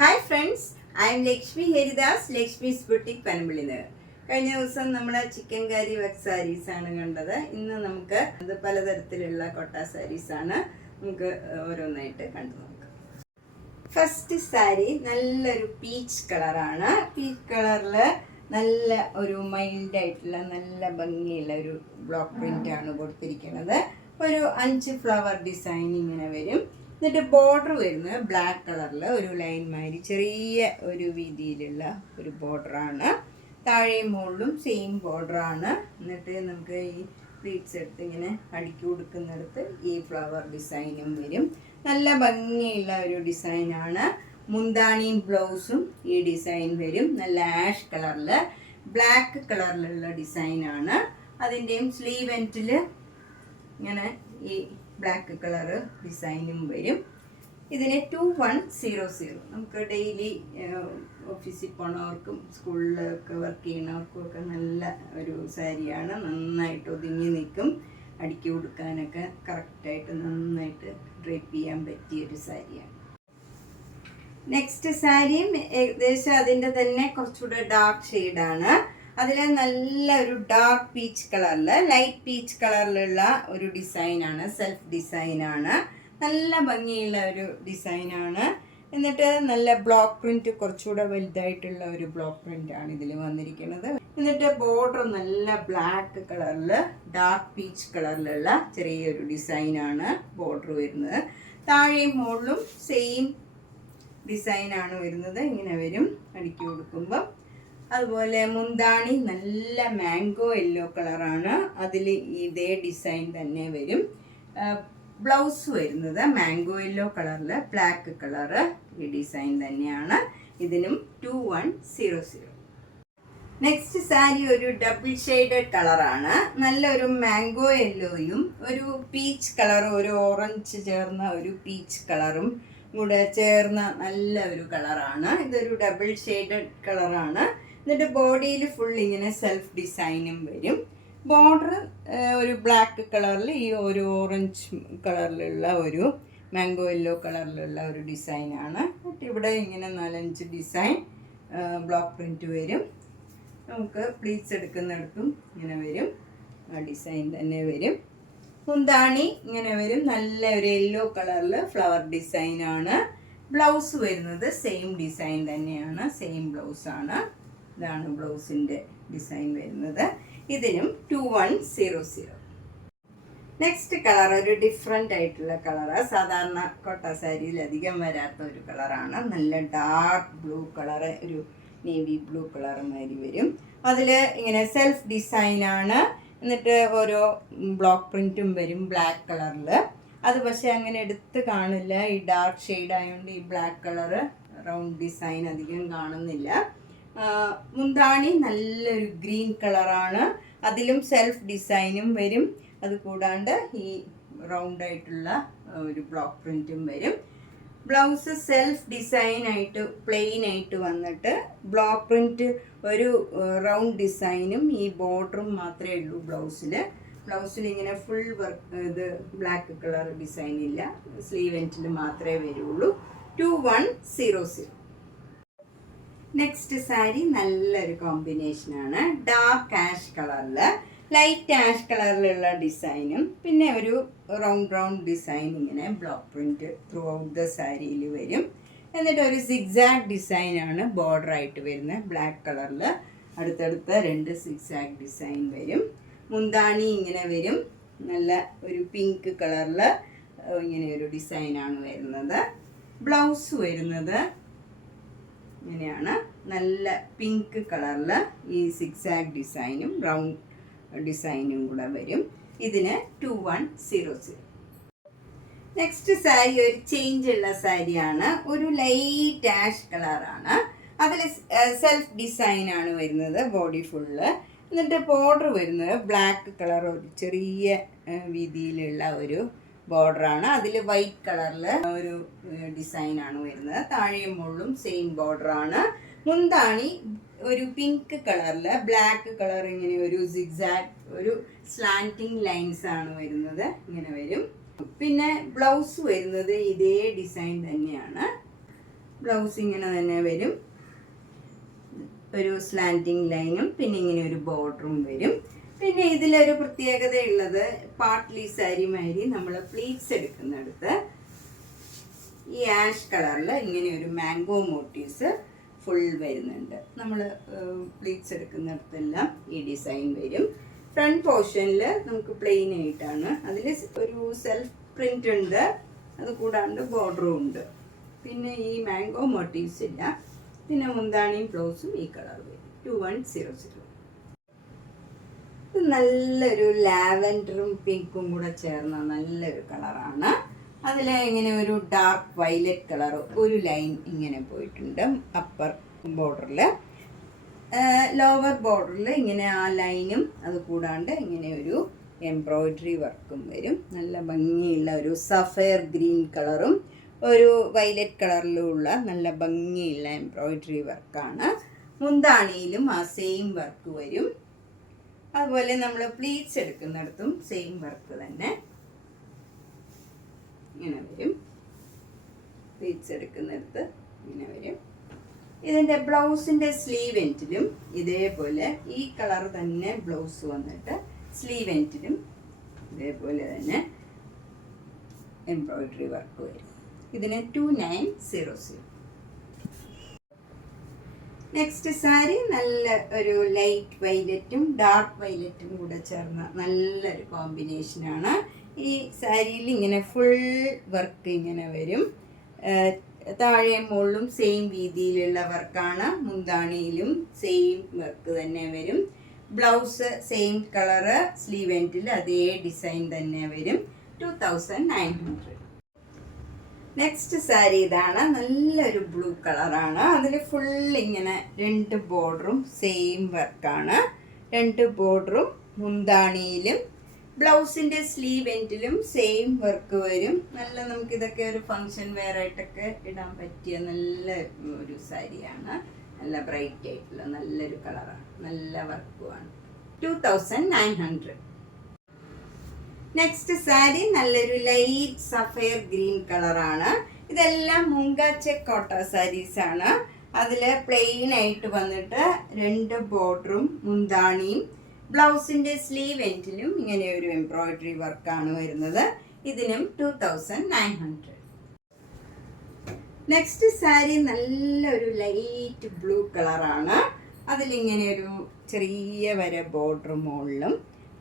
Hi friends, I am Lakshmi Haridas, Lakshmi's boutique പനമ്പിളിന്ന്. കഴിഞ്ഞ ദിവസം നമ്മൾ ചിക്കൻ കറി വർക്ക് സാരീസാണ് കണ്ടത്. ഇന്ന് നമുക്ക് അത് പലതരത്തിലുള്ള കൊട്ട സാരീസാണ്. നമുക്ക് ഓരോന്നായിട്ട് കണ്ടു നോക്കാം. ഫസ്റ്റ് സാരി നല്ലൊരു പീച്ച് കളറാണ്. പീച്ച് കളറിൽ നല്ല ഒരു മൈൽഡായിട്ടുള്ള നല്ല ഭംഗിയുള്ള ഒരു ബ്ലോക്ക് പ്രിൻ്റാണ് കൊടുത്തിരിക്കുന്നത്. ഒരു 5 ഫ്ലവർ ഡിസൈൻ ഇങ്ങനെ വരും. എന്നിട്ട് ബോർഡർ വരുന്നത് ബ്ലാക്ക് കളറിൽ ഒരു ലൈൻ മാതിരി ചെറിയ ഒരു വീതിയിലുള്ള ഒരു ബോർഡറാണ്. താഴെയും മുകളിലും സെയിം ബോർഡറാണ്. എന്നിട്ട് നമുക്ക് ഈ പ്ലീറ്റ്സ് എടുത്ത് ഇങ്ങനെ അടുക്കി കൊടുക്കുന്നിടത്ത് ഈ ഫ്ലവർ ഡിസൈനും വരും. നല്ല ഭംഗിയുള്ള ഒരു ഡിസൈനാണ്. മുന്താണിയും ബ്ലൗസും ഈ ഡിസൈൻ വരും. നല്ല ആഷ് കളറിൽ ബ്ലാക്ക് കളറിലുള്ള ഡിസൈനാണ്. അതിൻ്റെയും സ്ലീവ് എൻഡിൽ ഇങ്ങനെ ഈ ബ്ലാക്ക് കളറ് ഡിസൈനും വരും. ഇതിന് 2100. നമുക്ക് ഡെയിലി ഓഫീസിൽ പോണവർക്കും സ്കൂളിലൊക്കെ വർക്ക് ചെയ്യുന്നവർക്കും ഒക്കെ നല്ല ഒരു സാരിയാണ്. നന്നായിട്ട് ഒതുങ്ങി നിൽക്കും. അടുക്കി കൊടുക്കാനൊക്കെ കറക്റ്റായിട്ട് നന്നായിട്ട് ഡ്രേപ്പ് ചെയ്യാൻ പറ്റിയൊരു സാരിയാണ്. നെക്സ്റ്റ് സാരിയും ഏകദേശം അതിൻ്റെ തന്നെ കുറച്ചുകൂടെ ഡാർക്ക് ഷെയ്ഡാണ്. അതിൽ നല്ല ഒരു ഡാർക്ക് പീച്ച് കളറിൽ ലൈറ്റ് പീച്ച് കളറിലുള്ള ഒരു ഡിസൈനാണ്. സെൽഫ് ഡിസൈനാണ്. നല്ല ഭംഗിയുള്ള ഒരു ഡിസൈനാണ്. എന്നിട്ട് നല്ല ബ്ലോക്ക് പ്രിൻറ്റ്, കുറച്ചുകൂടെ വലുതായിട്ടുള്ള ഒരു ബ്ലോക്ക് പ്രിൻ്റാണ് ഇതിൽ വന്നിരിക്കുന്നത്. എന്നിട്ട് ബോർഡർ നല്ല ബ്ലാക്ക് കളറിൽ ഡാർക്ക് പീച്ച് കളറിലുള്ള ചെറിയൊരു ഡിസൈനാണ് ബോർഡർ വരുന്നത്. താഴെയും മുകളിലും സെയിം ഡിസൈനാണ് വരുന്നത്. ഇങ്ങനെ വരും അടുക്കി കൊടുക്കുമ്പോൾ. അതുപോലെ മുന്താണി നല്ല മാംഗോ യെല്ലോ കളറാണ്. അതിൽ ഇതേ ഡിസൈൻ തന്നെ വരും. ബ്ലൗസ് വരുന്നത് മാംഗോ യെല്ലോ കളറിൽ ബ്ലാക്ക് കളറ് ഈ ഡിസൈൻ തന്നെയാണ്. ഇതിനും 2100. നെക്സ്റ്റ് സാരി ഒരു ഡബിൾ ഷെയ്ഡഡ് കളറാണ്. നല്ലൊരു മാംഗോ യെല്ലോയും ഒരു പീച്ച് കളറും ഒരു ഓറഞ്ച് ചേർന്ന ഒരു പീച്ച് കളറും കൂടെ ചേർന്ന നല്ല ഒരു കളറാണ്. ഇതൊരു ഡബിൾ ഷെയ്ഡഡ് കളറാണ്. എന്നിട്ട് ബോഡിയിൽ ഫുൾ ഇങ്ങനെ സെൽഫ് ഡിസൈനും വരും. ബോർഡർ ഒരു ബ്ലാക്ക് കളറിൽ ഈ ഒരു ഓറഞ്ച് കളറിലുള്ള ഒരു മാംഗോ യെല്ലോ കളറിലുള്ള ഒരു ഡിസൈനാണ്. എന്നിട്ട് ഇവിടെ ഇങ്ങനെ 4-5 ഡിസൈൻ ബ്ലോക്ക് പ്രിൻറ്റ് വരും. നമുക്ക് പ്ലീറ്റ്സ് എടുക്കുന്നിടത്തും ഇങ്ങനെ വരും. ആ ഡിസൈൻ തന്നെ വരും. മുന്താണി ഇങ്ങനെ വരും. നല്ല ഒരു യെല്ലോ കളറിൽ ഫ്ലവർ ഡിസൈനാണ്. ബ്ലൗസ് വരുന്നത് സെയിം ഡിസൈൻ തന്നെയാണ്. സെയിം ബ്ലൗസാണ്. ഇതാണ് ബ്ലൗസിൻ്റെ ഡിസൈൻ വരുന്നത്. ഇതിനും 2100. നെക്സ്റ്റ് കളർ ഒരു ഡിഫറെൻ്റ് ആയിട്ടുള്ള കളറാണ്. സാധാരണ കോട്ട സാരിയിൽ അധികം വരാത്ത ഒരു കളറാണ്. നല്ല ഡാർക്ക് ബ്ലൂ കളറ്, ഒരു നേവി ബ്ലൂ കളർ മാതിരി വരും. അതിൽ ഇങ്ങനെ സെൽഫ് ഡിസൈനാണ്. എന്നിട്ട് ഓരോ ബ്ലോക്ക് പ്രിൻറ്റും വരും ബ്ലാക്ക് കളറിൽ. അത് പക്ഷേ അങ്ങനെ എടുത്ത് കാണില്ല. ഈ ഡാർക്ക് ഷെയ്ഡ് ആയതുകൊണ്ട് ഈ ബ്ലാക്ക് കളറ് റൗണ്ട് ഡിസൈൻ അധികം കാണുന്നില്ല. മുന്താണി നല്ലൊരു ഗ്രീൻ കളറാണ്. അതിലും സെൽഫ് ഡിസൈനും വരും. അതുകൂടാണ്ട് ഈ റൗണ്ടായിട്ടുള്ള ഒരു ബ്ലോക്ക് പ്രിൻറ്റും വരും. ബ്ലൗസ് സെൽഫ് ഡിസൈനായിട്ട് പ്ലെയിൻ ആയിട്ട് വന്നിട്ട് ബ്ലോക്ക് പ്രിൻറ്റ് ഒരു റൗണ്ട് ഡിസൈനും ഈ ബോർഡറും മാത്രമേ ഉള്ളൂ ബ്ലൗസിൽ ഇങ്ങനെ ഫുൾ വർക്ക് ഇത് ബ്ലാക്ക് കളർ ഡിസൈൻ ഇല്ല. സ്ലീവ് എൻഡിൽ മാത്രമേ വരുള്ളൂ. 2100. നെക്സ്റ്റ് സാരി നല്ലൊരു കോമ്പിനേഷനാണ്. ഡാർക്ക് ആഷ് കളറിൽ ലൈറ്റ് ആഷ് കളറിലുള്ള ഡിസൈനും പിന്നെ ഒരു റൗണ്ട് ഡിസൈൻ ഇങ്ങനെ block print throughout the സാരിയിൽ വരും. എന്നിട്ട് ഒരു സിഗ്സാഗ് ഡിസൈനാണ് ബോർഡറായിട്ട് വരുന്നത്. ബ്ലാക്ക് കളറിൽ അടുത്തടുത്ത 2 സിഗ്സാഗ് ഡിസൈൻ വരും. മുന്താണി ഇങ്ങനെ വരും. നല്ല ഒരു പിങ്ക് കളറിൽ ഇങ്ങനെ ഒരു ഡിസൈനാണ് വരുന്നത്. ബ്ലൗസ് വരുന്നത് ഇങ്ങനെയാണ്. നല്ല പിങ്ക് കളറിൽ ഈ സിക്സാഗ് ഡിസൈനും റൗണ്ട് ഡിസൈനും കൂടെ വരും. ഇതിന് 2100. നെക്സ്റ്റ് സാരി ഒരു ചേഞ്ച് ഉള്ള സാരിയാണ്. ഒരു ലൈറ്റ് ആഷ് കളറാണ്. അതിൽ സെൽഫ് ഡിസൈനാണ് വരുന്നത് ബോഡി ഫുള്ള്. എന്നിട്ട് ബോർഡർ വരുന്നത് ബ്ലാക്ക് കളർ ഒരു ചെറിയ വീതിയിലുള്ള ഒരു ബോർഡറാണ്. അതിൽ വൈറ്റ് കളറിൽ ഒരു ഡിസൈനാണ് വരുന്നത്. താഴെയും മുകളിലും സെയിം ബോർഡറാണ്. മുന്താണി ഒരു പിങ്ക് കളറിൽ ബ്ലാക്ക് കളർ ഇങ്ങനെ ഒരു സിഗ്സാഗ് ഒരു സ്ലാന്റിങ് ലൈൻസ് ആണ് വരുന്നത്. ഇങ്ങനെ വരും. പിന്നെ ബ്ലൗസ് വരുന്നത് ഇതേ ഡിസൈൻ തന്നെയാണ്. ബ്ലൗസ് ഇങ്ങനെ തന്നെ വരും, ഒരു സ്ലാൻഡിങ് ലൈനും പിന്നെ ഇങ്ങനെ ഒരു ബോർഡറും വരും. പിന്നെ ഇതിലൊരു പ്രത്യേകതയുള്ളത് പാർട്ട്ലി സാരി മാതിരി നമ്മൾ പ്ലീറ്റ്സ് എടുക്കുന്നിടത്ത് ഈ ആഷ് കളറിൽ ഇങ്ങനെ ഒരു മാംഗോ മോട്ടീവ്സ് ഫുൾ വരുന്നുണ്ട്. നമ്മൾ പ്ലീറ്റ്സ് എടുക്കുന്നിടത്തെല്ലാം ഈ ഡിസൈൻ വരും. ഫ്രണ്ട് പോർഷനിൽ നമുക്ക് പ്ലെയിൻ ആയിട്ടാണ്, അതിൽ ഒരു സെൽഫ് പ്രിൻ്റ് ഉണ്ട്, അത് കൂടാണ്ട് ബോർഡറും ഉണ്ട്. പിന്നെ ഈ മാംഗോ മോട്ടീവ്സ് ഇല്ല. പിന്നെ മുന്താണിയും ബ്ലൗസും ഈ കളർ വരും 2100. ഇത് നല്ലൊരു ലാവൻഡറും പിങ്കും കൂടെ ചേർന്ന നല്ലൊരു കളറാണ്. അതിൽ ഇങ്ങനെ ഒരു ഡാർക്ക് വയലറ്റ് കളർ ഒരു ലൈൻ ഇങ്ങനെ പോയിട്ടുണ്ട് അപ്പർ ബോർഡറിൽ. ലോവർ ബോർഡറിൽ ഇങ്ങനെ ആ ലൈനും അത് കൂടാണ്ട് ഇങ്ങനെ ഒരു എംബ്രോയിഡറി വർക്കും വരും. നല്ല ഭംഗിയുള്ള ഒരു സഫയർ ഗ്രീൻ കളറും ഒരു വയലറ്റ് കളറിലുള്ള നല്ല ഭംഗിയുള്ള എംബ്രോയിഡറി വർക്കാണ്. മുന്താണിയിലും ആ സെയിം വർക്ക് വരും. അതുപോലെ നമ്മൾ പ്ലീറ്റ്സ് എടുക്കുന്നിടത്തും സെയിം വർക്ക് തന്നെ ഇങ്ങനെ വരും. പ്ലീറ്റ്സ് എടുക്കുന്നിടത്ത് ഇങ്ങനെ വരും. ഇതിൻ്റെ ബ്ലൗസിൻ്റെ സ്ലീവ് എൻഡിലും ഇതേപോലെ ഈ കളർ തന്നെ ബ്ലൗസ് വന്നിട്ട് സ്ലീവ് എൻഡിലും ഇതേപോലെ തന്നെ എംബ്രോയിഡറി വർക്ക് വരും. ഇതിന് 2900. നെക്സ്റ്റ് സാരി നല്ല ഒരു ലൈറ്റ് വൈലറ്റും ഡാർക്ക് വൈലറ്റും കൂടെ ചേർന്ന നല്ലൊരു കോമ്പിനേഷനാണ്. ഈ സാരിയിൽ ഇങ്ങനെ ഫുൾ വർക്ക് ഇങ്ങനെ വരും. താഴെ മുകളിലും സെയിം രീതിയിലുള്ള വർക്കാണ്. മുന്താണിയിലും സെയിം വർക്ക് തന്നെ വരും. ബ്ലൗസ് സെയിം കളറ്, സ്ലീവ് എൻഡിൽ അതേ ഡിസൈൻ തന്നെ വരും. 2900. നെക്സ്റ്റ് സാരി ഇതാണ്. നല്ലൊരു ബ്ലൂ കളറാണ്. അതിൽ ഫുൾ ഇങ്ങനെ 2 ബോർഡറും സെയിം വർക്കാണ്. 2 ബോർഡറും മുന്താണിയിലും ബ്ലൗസിൻ്റെ സ്ലീവ് എൻഡിലും സെയിം വർക്ക് വരും. നല്ല നമുക്കിതൊക്കെ ഒരു ഫങ്ഷൻ വെയർ ആയിട്ടൊക്കെ ഇടാൻ പറ്റിയ നല്ല ഒരു സാരിയാണ്. നല്ല ബ്രൈറ്റ് ആയിട്ടുള്ള നല്ലൊരു കളറാണ്, നല്ല വർക്കുമാണ്. 2900. നെക്സ്റ്റ് സാരി നല്ലൊരു ലൈറ്റ് സഫയർ ഗ്രീൻ കളറാണ്. ഇതെല്ലാം മുങ്ക ചെക്ക് കോട്ട സാരീസ് ആണ്. അതിൽ പ്ലെയിൻ ആയിട്ട് വന്നിട്ട് 2 ബോർഡറും മുന്താണിയും ബ്ലൗസിൻ്റെ സ്ലീവ് എൻഡിലും ഇങ്ങനെ ഒരു എംബ്രോയിഡറി വർക്കാണ് വരുന്നത്. ഇതിനും 2900. നെക്സ്റ്റ് സാരി നല്ലൊരു ലൈറ്റ് ബ്ലൂ കളറാണ്. അതിലിങ്ങനെ ഒരു ചെറിയ വര ബോർഡർ മുകളിലും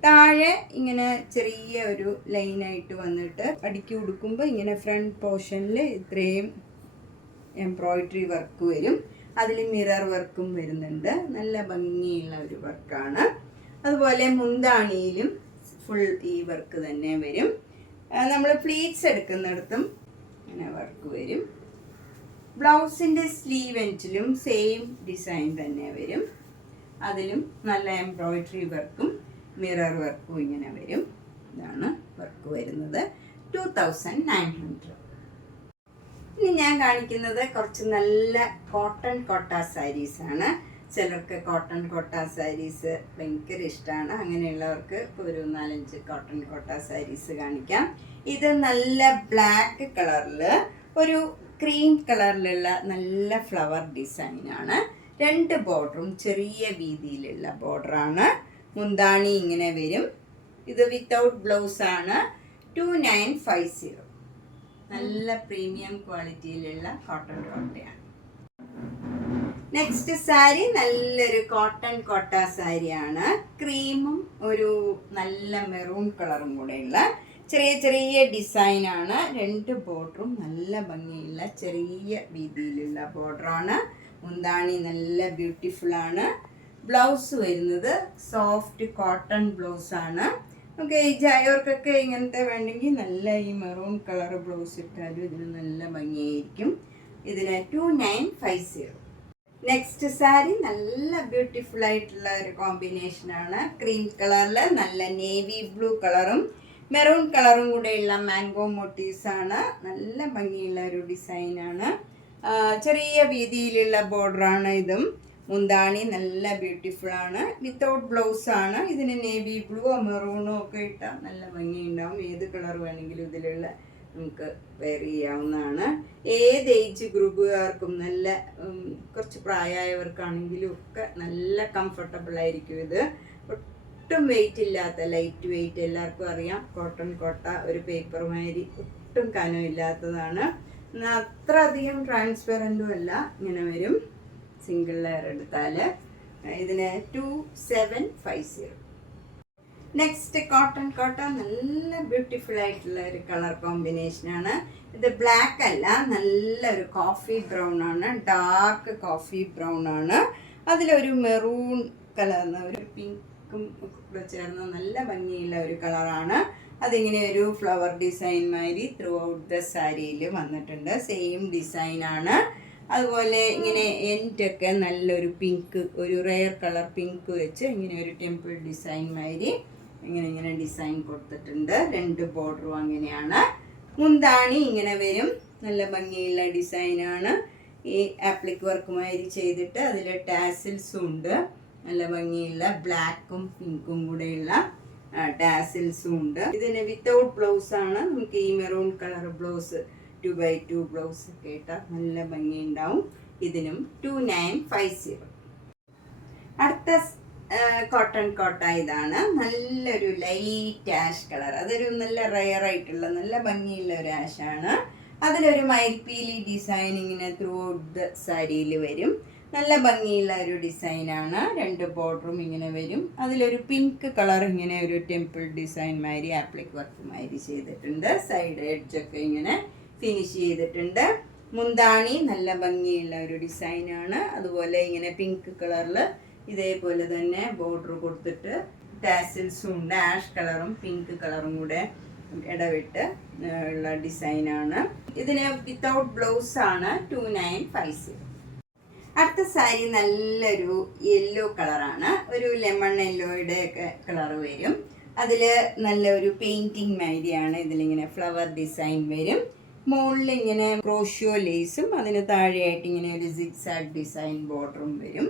താഴെ ഇങ്ങനെ ചെറിയ ഒരു ലൈനായിട്ട് വന്നിട്ട് അടുക്കി ഉടുക്കുമ്പോൾ ഇങ്ങനെ ഫ്രണ്ട് പോർഷനിൽ ഇത്രയും എംബ്രോയിഡറി വർക്ക് വരും. അതിൽ മിറർ വർക്കും വരുന്നുണ്ട്. നല്ല ഭംഗിയുള്ള ഒരു വർക്കാണ്. അതുപോലെ മുന്താണിയിലും ഫുൾ ഈ വർക്ക് തന്നെ വരും. നമ്മൾ പ്ലീറ്റ്സ് എടുക്കുന്നിടത്തും ഇങ്ങനെ വർക്ക് വരും. ബ്ലൗസിൻ്റെ സ്ലീവ് എൻഡിലും സെയിം ഡിസൈൻ തന്നെ വരും. അതിലും നല്ല എംബ്രോയിഡറി വർക്കും മിറർ വർക്കും ഇങ്ങനെ വരും. ഇതാണ് വർക്ക് വരുന്നത്. 2900. ഇനി ഞാൻ കാണിക്കുന്നത് കുറച്ച് നല്ല കോട്ടൺ കോട്ട സാരീസാണ്. ചിലർക്ക് കോട്ടൺ കോട്ട സാരീസ് ഭയങ്കര ഇഷ്ടമാണ്. അങ്ങനെയുള്ളവർക്ക് ഒരു 4-5 കോട്ടൺ കോട്ട സാരീസ് കാണിക്കാം. ഇത് നല്ല ബ്ലാക്ക് കളറിൽ ഒരു ക്രീം കളറിലുള്ള നല്ല ഫ്ലവർ ഡിസൈനാണ്. 2 ബോർഡറും ചെറിയ വീതിയിലുള്ള ബോർഡറാണ്. മുന്താണി ഇങ്ങനെ വരും. ഇത് വിത്തൗട്ട് ബ്ലൗസ് ആണ്. 2950. നല്ല പ്രീമിയം ക്വാളിറ്റിയിലുള്ള കോട്ടൺ കോട്ടയാണ്. നെക്സ്റ്റ് സാരി നല്ലൊരു കോട്ടൺ കോട്ട സാരിയാണ്. ക്രീമും ഒരു നല്ല മെറൂൺ കളറും കൂടെയുള്ള ചെറിയ ചെറിയ ഡിസൈനാണ്. 2 ബോർഡറും നല്ല ഭംഗിയുള്ള ചെറിയ വീതിയിലുള്ള ബോർഡറാണ്. മുന്താണി നല്ല ബ്യൂട്ടിഫുള്ളാണ്. ബ്ലൗസ് വരുന്നത് സോഫ്റ്റ് കോട്ടൺ ബ്ലൗസാണ്. നമുക്ക് ഏജ് ആയവർക്കൊക്കെ ഇങ്ങനത്തെ വേണമെങ്കിൽ നല്ല ഈ മെറൂൺ കളർ ബ്ലൗസ് ഇട്ടാലും ഇതിന് നല്ല ഭംഗിയായിരിക്കും. ഇതിന് 2950. നെക്സ്റ്റ് സാരി നല്ല ബ്യൂട്ടിഫുൾ ആയിട്ടുള്ള ഒരു കോമ്പിനേഷനാണ്. ക്രീം കളറിൽ നല്ല നേവി ബ്ലൂ കളറും മെറൂൺ കളറും കൂടെയുള്ള മാംഗോ മോട്ടീവ്സ് ആണ്. നല്ല ഭംഗിയുള്ള ഒരു ഡിസൈനാണ്. ചെറിയ വീതിയിലുള്ള ബോർഡറാണ് ഇതും. മുന്താണി നല്ല ബ്യൂട്ടിഫുള്ളാണ്. വിത്തൗട്ട് ബ്ലൗസാണ്. ഇതിന് നേവി ബ്ലൂവോ മെറൂണോ ഒക്കെ ഇട്ടാൽ നല്ല ഭംഗിയുണ്ടാവും. ഏത് കളർ വേണമെങ്കിലും ഇതിലുള്ള നമുക്ക് വെയർ ചെയ്യാവുന്നതാണ്. ഏത് ഏജ് ഗ്രൂപ്പുകാർക്കും നല്ല കുറച്ച് പ്രായമായവർക്കാണെങ്കിലും ഒക്കെ നല്ല കംഫർട്ടബിൾ ആയിരിക്കും ഇത്. ഒട്ടും വെയിറ്റ് ഇല്ലാത്ത ലൈറ്റ് വെയിറ്റ്, എല്ലാവർക്കും അറിയാം കോട്ടൺ കോട്ട ഒരു പേപ്പർ മാതിരി ഒട്ടും കനമില്ലാത്തതാണ്. അത്ര അധികം ട്രാൻസ്പെറൻറ്റും അല്ല, ഇങ്ങനെ വരും. സിംഗിൾ ലെയർ എടുത്താൽ ഇതിന് 2750. നെക്സ്റ്റ് കോട്ടൺ കോട്ട, നല്ല ബ്യൂട്ടിഫുൾ ആയിട്ടുള്ള ഒരു കളർ കോമ്പിനേഷനാണ്. ഇത് ബ്ലാക്ക് അല്ല, നല്ലൊരു കോഫി ബ്രൗൺ ആണ്, ഡാർക്ക് കോഫി ബ്രൗൺ ആണ്. അതിലൊരു മെറൂൺ കലർന്ന ഒരു പിങ്കും കൂടെ ചേർന്ന നല്ല ഭംഗിയുള്ള ഒരു കളറാണ്. അതിങ്ങനെ ഒരു ഫ്ലവർ ഡിസൈൻ മാതിരി ത്രൂ ഔട്ട് ദ സാരിയിൽ വന്നിട്ടുണ്ട്. സെയിം ഡിസൈനാണ്. അതുപോലെ ഇങ്ങനെ എൻഡൊക്കെ നല്ലൊരു പിങ്ക്, ഒരു റെയർ കളർ പിങ്ക് വെച്ച് ഇങ്ങനെ ഒരു ടെമ്പിൾ ഡിസൈൻ മാതിരി ഇങ്ങനെ ഡിസൈൻ കൊടുത്തിട്ടുണ്ട്. 2 ബോർഡറും അങ്ങനെയാണ്. മുന്താണി ഇങ്ങനെ വരും, നല്ല ഭംഗിയുള്ള ഡിസൈനാണ്. ഈ ആപ്ലിക് വർക്ക് മാതിരി ചെയ്തിട്ട് അതിൽ ടാസിൽസും ഉണ്ട്. നല്ല ഭംഗിയുള്ള ബ്ലാക്കും പിങ്കും കൂടെയുള്ള ടാസിൽസും ഉണ്ട്. ഇതിന് വിത്തൗട്ട് ബ്ലൗസ് ആണ്. നമുക്ക് ഈ maroon colour blouse 2x2 blouse ഒക്കെ ഇട്ടാൽ നല്ല ഭംഗി ഉണ്ടാവും. ഇതിനും 2950. അടുത്ത കോട്ടൺ കോട്ട ഇതാണ്. നല്ലൊരു ലൈറ്റ് ആഷ് കളർ. അതൊരു നല്ല റെയർ ആയിട്ടുള്ള നല്ല ഭംഗിയുള്ള ഒരു ആഷാണ്. അതിലൊരു മയിൽപ്പീലി ഡിസൈൻ ഇങ്ങനെ ത്രൂ ഔട്ട് ദ സാരിയിൽ വരും. നല്ല ഭംഗിയുള്ള ഒരു ഡിസൈനാണ്. 2 ബോർഡറും ഇങ്ങനെ വരും. അതിലൊരു പിങ്ക് കളർ ഇങ്ങനെ ഒരു ടെമ്പിൾ ഡിസൈൻ മാതിരി ആപ്ലിക് വർക്ക് മാതിരി ചെയ്തിട്ടുണ്ട്. സൈഡ് എഡ്ജൊക്കെ ഇങ്ങനെ ഫിനിഷ് ചെയ്തിട്ടുണ്ട്. മുന്താണി നല്ല ഭംഗിയുള്ള ഒരു ഡിസൈനാണ്. അതുപോലെ ഇങ്ങനെ പിങ്ക് കളറിൽ ഇതേപോലെ തന്നെ ബോർഡർ കൊടുത്തിട്ട് ടാസിൽസും ഉണ്ട്. ആഷ് കളറും പിങ്ക് കളറും കൂടെ ഇടവിട്ട് ഉള്ള ഡിസൈനാണ്. ഇതിന് വിത്തൗട്ട് ബ്ലൗസ് ആണ് 2950. അടുത്ത സാരി നല്ലൊരു യെല്ലോ കളറാണ്. ഒരു ലെമൺ യെല്ലോയുടെ ഒക്കെ കളർ വരും. അതിൽ നല്ലൊരു പെയിൻറ്റിങ് മാതിരിയാണ്. ഇതിലിങ്ങനെ ഫ്ലവർ ഡിസൈൻ വരും. മുകളിൽ ഇങ്ങനെ ക്രോഷ്യോ ലേസും അതിന് താഴെയായിട്ട് ഇങ്ങനെ ഒരു സിഗ്സാഗ് ഡിസൈൻ ബോർഡറും വരും.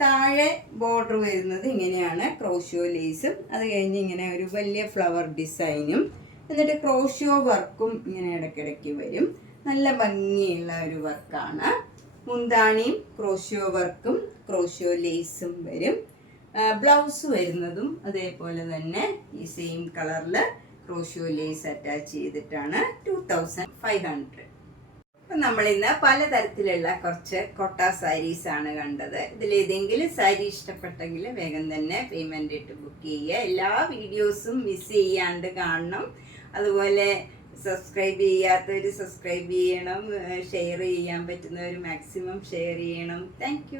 താഴെ ബോർഡർ വരുന്നത് ഇങ്ങനെയാണ്, ക്രോഷ്യോ ലേസും. അത് കഴിഞ്ഞ് ഇങ്ങനെ ഒരു വലിയ ഫ്ലവർ ഡിസൈനും, എന്നിട്ട് ക്രോഷ്യോ വർക്കും ഇങ്ങനെ ഇടയ്ക്കിടയ്ക്ക് വരും. നല്ല ഭംഗിയുള്ള ഒരു വർക്കാണ്. മുന്താണിയും ക്രോഷ്യോ വർക്കും ക്രോഷ്യോ ലേസും വരും. ബ്ലൗസ് വരുന്നതും അതേപോലെ തന്നെ ഈ സെയിം കളറിൽ ക്രോഷ്യോ ലേസ് അറ്റാച്ച് ചെയ്തിട്ടാണ് 2500. അപ്പം നമ്മളിന്ന് പലതരത്തിലുള്ള കുറച്ച് കൊട്ട സാരീസാണ് കണ്ടത്. ഇതിലേതെങ്കിലും സാരി ഇഷ്ടപ്പെട്ടെങ്കിൽ വേഗം തന്നെ പേയ്മെൻ്റ് ഇട്ട് ബുക്ക് ചെയ്യുക. എല്ലാ വീഡിയോസും മിസ് ചെയ്യാണ്ട് കാണണം. അതുപോലെ സബ്സ്ക്രൈബ് ചെയ്യാത്തവർ സബ്സ്ക്രൈബ് ചെയ്യണം. ഷെയർ ചെയ്യാൻ പറ്റുന്നവർ മാക്സിമം ഷെയർ ചെയ്യണം. താങ്ക്